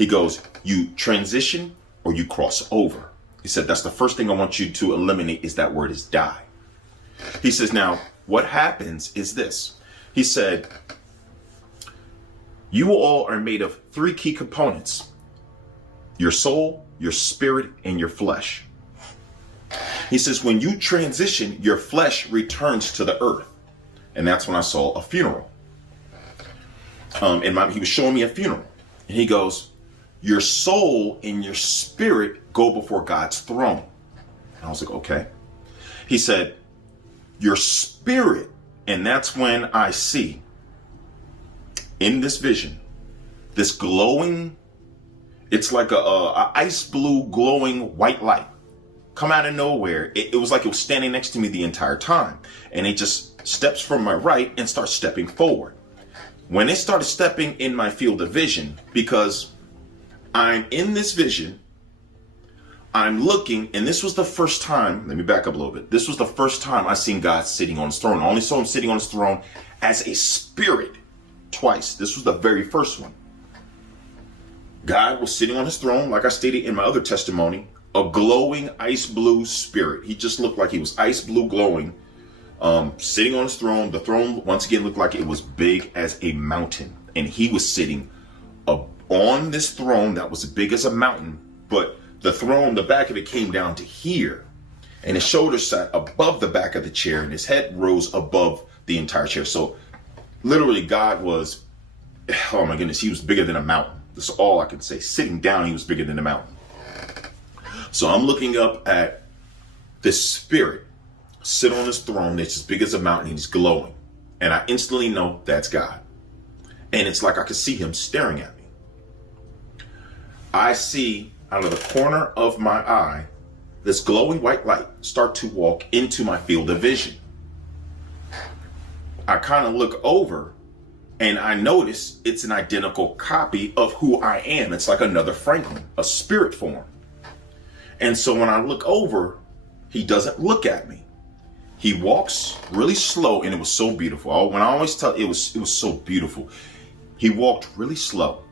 He goes, you transition or you cross over. He said, that's the first thing I want you to eliminate is that word is die. He says, now what happens is this. He said, you all are made of three key components: your soul, your spirit, and your flesh. He says, when you transition, your flesh returns to the earth. And that's when I saw a funeral. He was showing me a funeral. And he goes, your soul and your spirit go before God's throne. And I was like, okay. He said, your spirit, and that's when I see in this vision, this glowing, it's like a ice blue glowing white light come out of nowhere. It was like it was standing next to me the entire time. And it just steps from my right and starts stepping forward. When it started stepping in my field of vision, because I'm in this vision, I'm looking, and this was the first time, let me back up a little bit. This was the first time I seen God sitting on his throne. I only saw him sitting on his throne as a spirit twice. This was the very first one. God was sitting on his throne, like I stated in my other testimony, a glowing ice blue spirit. He just looked like he was ice blue glowing, sitting on his throne. The throne, once again, looked like it was big as a mountain. And he was sitting on this throne that was as big as a mountain. But the throne, the back of it came down to here. And his shoulders sat above the back of the chair. And his head rose above the entire chair. So literally God was, oh my goodness, he was bigger than a mountain. That's all I can say. Sitting down, he was bigger than a mountain. So I'm looking up at this spirit sit on his throne that's as big as a mountain. He's glowing. And I instantly know that's God. And it's like I could see him staring at me. I see out of the corner of my eye this glowing white light start to walk into my field of vision. I kind of look over and I notice it's an identical copy of who I am. It's like another Franklin, a spirit form. And so when I look over, he doesn't look at me. He walks really slow, and it was so beautiful. When I always tell, it was so beautiful. He walked really slow.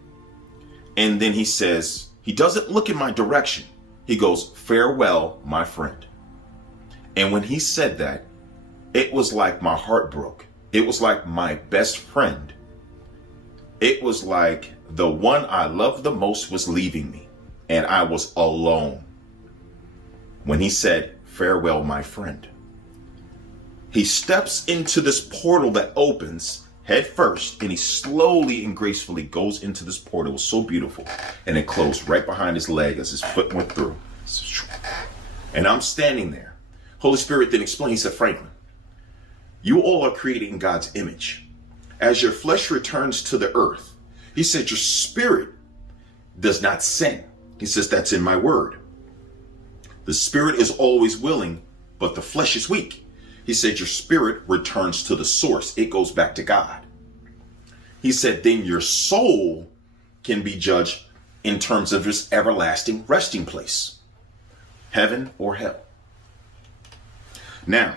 And then he says, he doesn't look in my direction. He goes, farewell, my friend. And when he said that, it was like my heart broke. It was like my best friend. It was like the one I loved the most was leaving me, and I was alone. When he said, farewell, my friend, he steps into this portal that opens head first, and he slowly and gracefully goes into this portal. It was so beautiful. And it closed right behind his leg as his foot went through. And I'm standing there. Holy Spirit then explained, he said, Franklin, you all are created in God's image. As your flesh returns to the earth, he said, your spirit does not sin. He says, that's in my word. The spirit is always willing, but the flesh is weak. He said, your spirit returns to the source. It goes back to God. He said, then your soul can be judged in terms of its everlasting resting place, heaven or hell. Now,